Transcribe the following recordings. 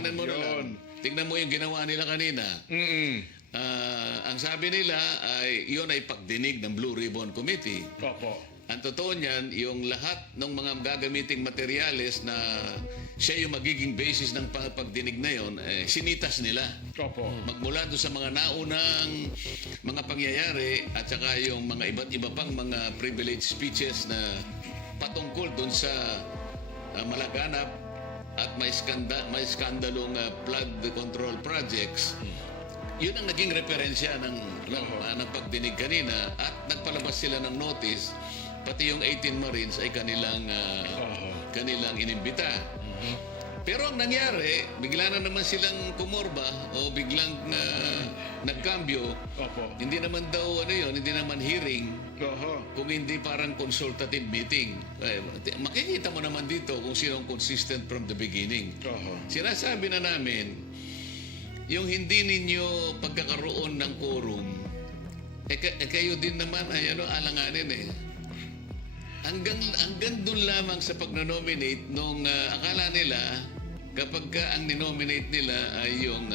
tingnan mo na lang. Tingnan mo yung ginawa nila kanina. Ang sabi nila ay yun ay pagdinig ng Blue Ribbon Committee. Opo. Ang totoo niyan, yung lahat ng mga gagamiting materyales na siya yung magiging basis ng pagdinig na yun, sinitas nila. Opo. Magmula doon sa mga naunang mga pangyayari at saka yung mga iba't iba pang mga privileged speeches na patungkol doon sa malaganap at may skandalong flood control projects. Yun ang naging referensya ng pagdinig kanina at nagpalabas sila ng notice, pati yung 18 Marines ay kanilang inimbita. Pero ang nangyari, bigla na naman silang kumorba o biglang nagkambyo. Hindi naman daw hindi naman hearing, kung hindi parang consultative meeting. Makikita mo naman dito kung sino ang consistent from the beginning. Sinasabi na namin, yung hindi ninyo pagkakaroon ng quorum, kayo din naman ay alanganin Hanggang doon lamang sa pagnonominate nung akala nila kapag ang ninominate nila ay yung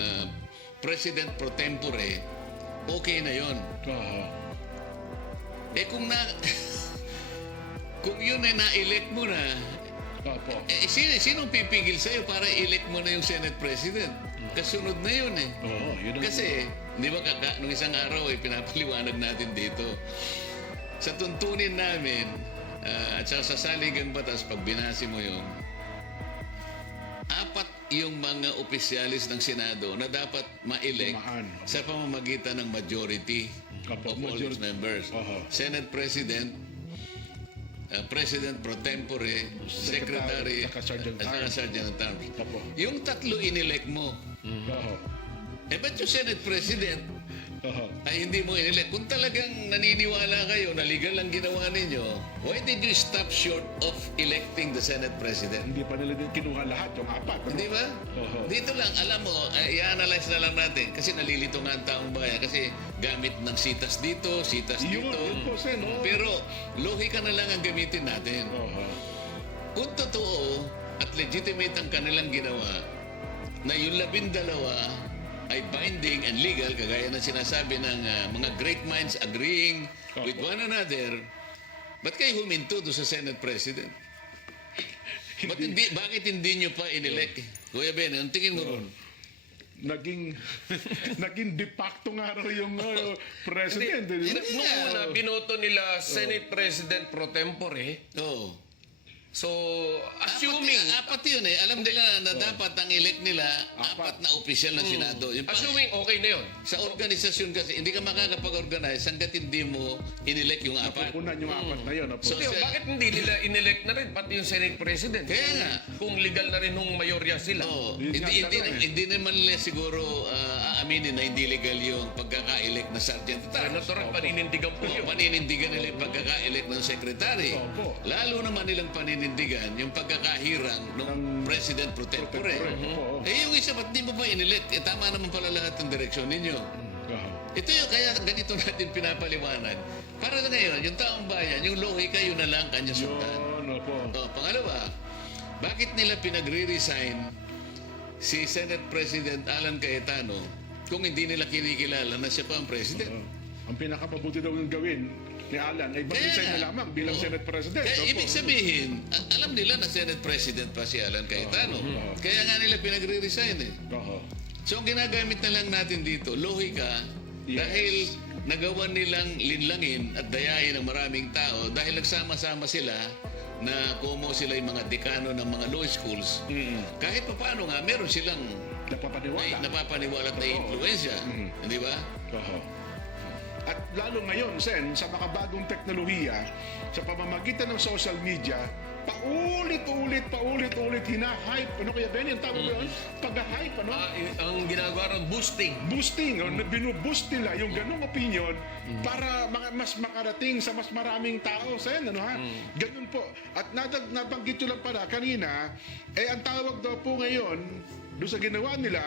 President pro tempore, okay na yon. Kung yun ay na-elect mo na, sinong pipigil sa'yo para i-elect mo na yung Senate President? Kasunod na yun Kasi, di ba nung isang araw pinapaliwanag natin dito, sa tuntunin namin, at saka sa saligang batas, pag binasi mo yun, 4 yung mga opisyalis ng Senado na dapat ma-elect sa pamamagitan ng majority of all its members. Senate President, President pro tempore, Secretary, at saka Sergeant at Arms. Yung 3 inelect mo. Ba't yung Senate President ay hindi mo inelect? Kung talagang naniniwala kayo na legal ang ginawa ninyo, why did you stop short of electing the Senate President? Hindi pa nila din kinuha lahat, yung 4. Hindi ba? Dito lang, alam mo, i-analyze na lang natin kasi nalilito nga ang taong bayan kasi gamit ng sitas dito, sitas dito. Pero lohika na lang ang gamitin natin. Kung totoo at legitimate ang kanilang ginawa na yung 12 ay binding and legal, kagaya ng sinasabi ng mga great minds agreeing with one another, ba't kayo huminto doon sa Senate President? Bakit hindi nyo pa inelect? Kuya Ben, ang tingin mo ron? Naging de facto nga raw yung president. Nung una, binoto nila Senate President pro tempore. So, assuming... Apat yun Alam nila na dapat ang elect nila, 4 na opisyal ng Senado. Assuming okay na yun. Sa organisasyon kasi, hindi ka makakapag-organize hanggat hindi mo inelect yung 4. Napupunan yung 4 na yun. Bakit hindi nila inelect na rin pati yung Senate President? Kaya nga. Kung legal na rin nung mayorya sila. Hindi naman nila siguro aaminin na hindi legal yung pagkaka-elect na Sergeant at Arms. Natural, paninindigan po yun. Paninindigan nila yung pagkaka-elect ng Secretary. Lalo naman nilang paninindigan yung pagkakahirang ng President pro tempore. Yung isa, ba't di mo ba inelect? Tama naman pala lahat ng direksyon ninyo. Ito yung kaya ganito natin pinapaliwanag. Para na ngayon, yung taong bayan, yung lohika, yun na lang kanya sundan. Pangalawa, bakit nila pinagre-resign si Senate President Alan Cayetano kung hindi nila kinikilala na siya pa ang President? Ang pinakapabuti daw yung gawin ni Alan ay mag-resign na lamang bilang Senate President. Ibig sabihin, alam nila na Senate President pa si Alan Cayetano. Kaya nga nila pinagre-resign So ang ginagamit na lang natin dito, lohika, dahil nagawa nilang linlangin at dayain ng maraming tao dahil nagsama-sama sila na kumo sila yung mga dekano ng mga law schools. Kahit pa paano nga, meron silang napapaniwala at na-influensya. Hindi ba? At lalo ngayon, Sen, sa makabagong teknolohiya, sa pamamagitan ng social media, paulit-ulit hina-hype. Ano kaya, Benny? Ang tawag yun? Pag-hype, Ang ginagawa rin, boosting. Boosting. Binuboost nila yung ganung opinion para mas makarating sa mas maraming tao, Sen. Ganun po. At nabanggit ko lang pala kanina, ang tawag daw po ngayon, doon sa ginawa nila,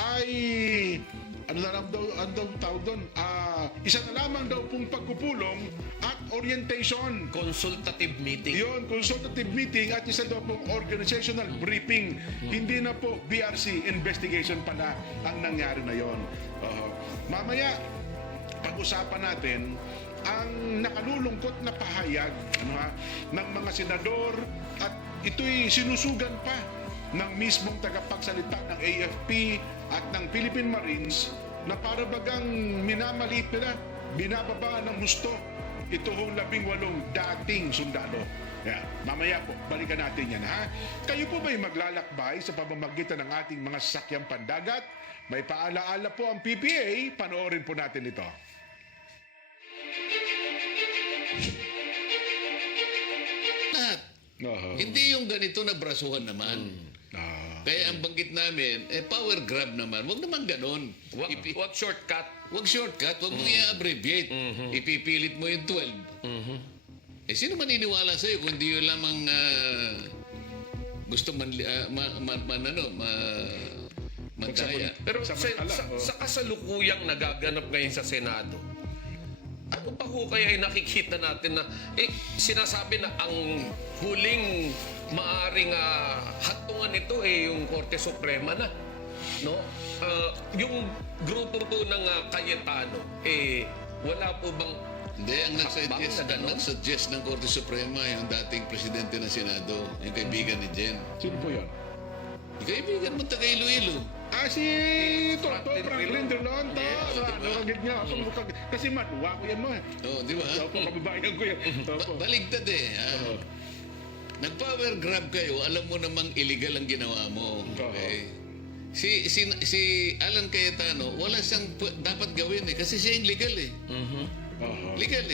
ay ano na lang daw, ano daw tawag doon? Isa na lamang daw pong pagpupulong at orientation. Consultative meeting. Yon, consultative meeting at isa daw pong organizational briefing. Hindi na po BRC investigation pala ang nangyari na yon. Mamaya, pag-usapan natin ang nakalulungkot na pahayag ng mga senador at ito'y sinusugan pa ng mismong tagapagsalita ng AFP at ng Philippine Marines na para bagang minamaliit nila, binababa ng husto ito hong 18 dating sundalo. Yeah. Mamaya po, balikan natin yan, ha? Kayo po ba'y maglalakbay sa pamamagitan ng ating mga sasakyang pandagat? May paalaala po ang PPA, panoorin po natin ito. Lahat. Hindi yung ganito na brasuhan naman. Kaya ang banggit namin, power grab naman. Huwag naman ganon. What shortcut? Huwag shortcut, huwag mong i-abbreviate. Ipipilit mo yung 12. Sino maniniwala sa'yo kung di yun lamang gusto mandaya? Pero sa kasalukuyang nagaganap ngayon sa Senado, ano pa ho kaya ay nakikita natin na sinasabi na ang huling maaring hatungan nito yung Korte Suprema na, no? Yung grupo po ng Cayetano, wala po bang Hindi, ang nagsuggest ng Korte Suprema yung dating presidente ng Senado, yung kaibigan ni Jen. Sino po yun? Yung kaibigan mo taga Iloilo. Si Toto Franklin Delonto. Nakagit niya ako. Kasi matuwa ko yan mo. Di ba? Opo, kababayan ko yan. Opo. Baligtad Nag-power grab kayo, alam mo namang illegal ang ginawa mo. Okay? Si Alan Cayetano, wala siyang dapat gawin kasi siya yung legal Legal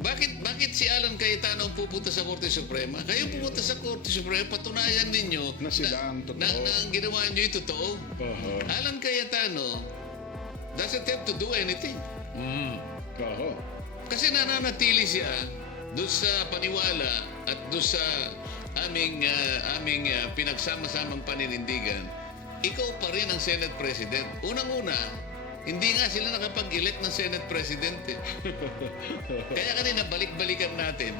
Bakit si Alan Cayetano ang pupunta sa Korte Suprema? Kayo pupunta sa Korte Suprema, patunayan ninyo Na sila ang totoo. na ang ginawa nyo yung totoo. Alan Cayetano doesn't have to do anything. Kasi nananatili siya doon sa paniwala at doon sa aming pinagsama-samang paninindigan. Ikaw pa rin ang Senate President. Unang-una, hindi nga sila nakapag-elect ng Senate President. Kaya kanina, balik-balikan natin.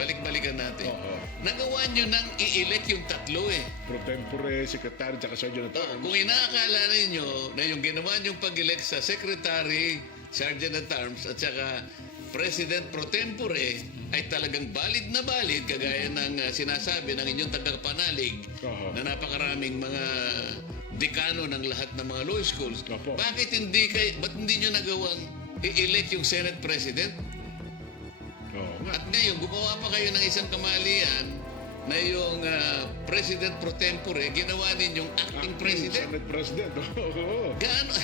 Nagawa nyo nang i-elect yung tatlo Pro tempore, secretary, tsaka sergeant at arms. Kung inaakala ninyo na yung ginawa nyong pag-elect sa secretary, sergeant at arms, at saka president pro tempore ay talagang valid na valid, kagaya ng sinasabi ng inyong tagapanalig na napakaraming mga dekano ng lahat ng mga law schools. Ba't hindi nyo nagawang i-elect yung Senate President? At ngayon, gumawa pa kayo ng isang kamalian na yung President pro tempore, ginawa ninyong acting President. Senate President. Gaano?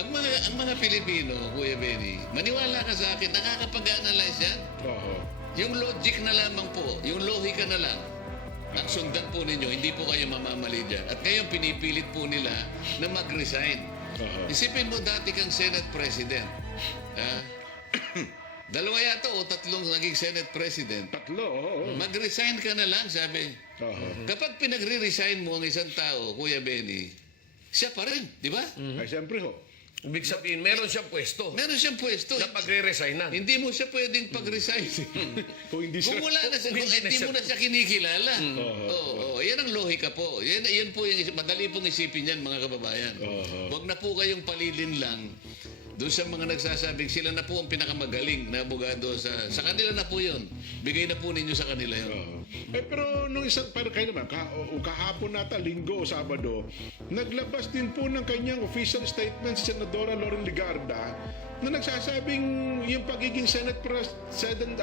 ang mga Pilipino, Kuya Benny, maniwala ka sa akin, nakakapag-analyze yan. Yung logic na lamang po, yung lohika na lang, ang sundan po ninyo, hindi po kayo mamamali dyan. At ngayon, pinipilit po nila na mag-resign. Isipin mo, dati kang Senate President. Dalawa yata o tatlong naging Senate President. Mag-resign ka na lang, sabi. Kapag pinagre-resign mo ang isang tao, Kuya Benny, siya pa rin, di ba? Ay, siyempre ho. ibig sabihin, meron siyang pwesto Meron siyang pwesto. na pagre-resign na? Hindi mo siya pwedeng pag-resign. Kung hindi siya... Kung wala na siya, hindi mo na siya kinikilala. Yan ang lohika po. Yan po yung madali pong isipin yan, mga kababayan. Huwag na po kayong palilin lang doon sa mga nagsasabing sila na po ang pinakamagaling na abogado sa kanila na po yun. Bigay na po ninyo sa kanila yun. Pero nung isang, pero kayo naman, kahapon nata, linggo o sabado, naglabas din po ng kanyang official statement si Senadora Loren Ligarda na nagsasabing yung pagiging Senate President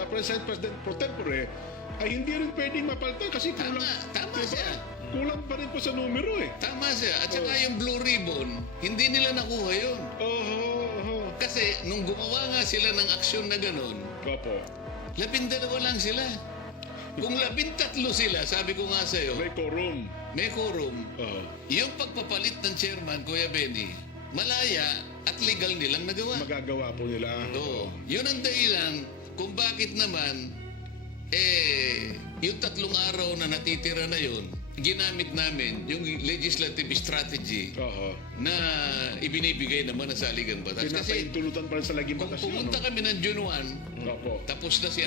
pro tempore ay hindi rin pwedeng mapalitan kasi kulang. Tama siya. Kulang pa rin po sa numero Tama siya. At saka yung Blue Ribbon, hindi nila nakuha yun. Kasi nung gumawa nga sila ng aksyon na ganun, 12 lang sila. Kung 13 sila, sabi ko nga sa'yo, may quorum. Yung pagpapalit ng chairman, Kuya Benny, malaya at legal nilang nagawa. Magagawa po nila. Yun ang dahilan kung bakit naman, yung 3 araw na natitira na yun, ginamit namin yung legislative strategy Oho. na ibinibigay naman ng Saligang Batas. Kasi Pinapaintulutan pa rin sa laging kung batas yun, pumunta no? kami ng June 1, Opo. tapos na si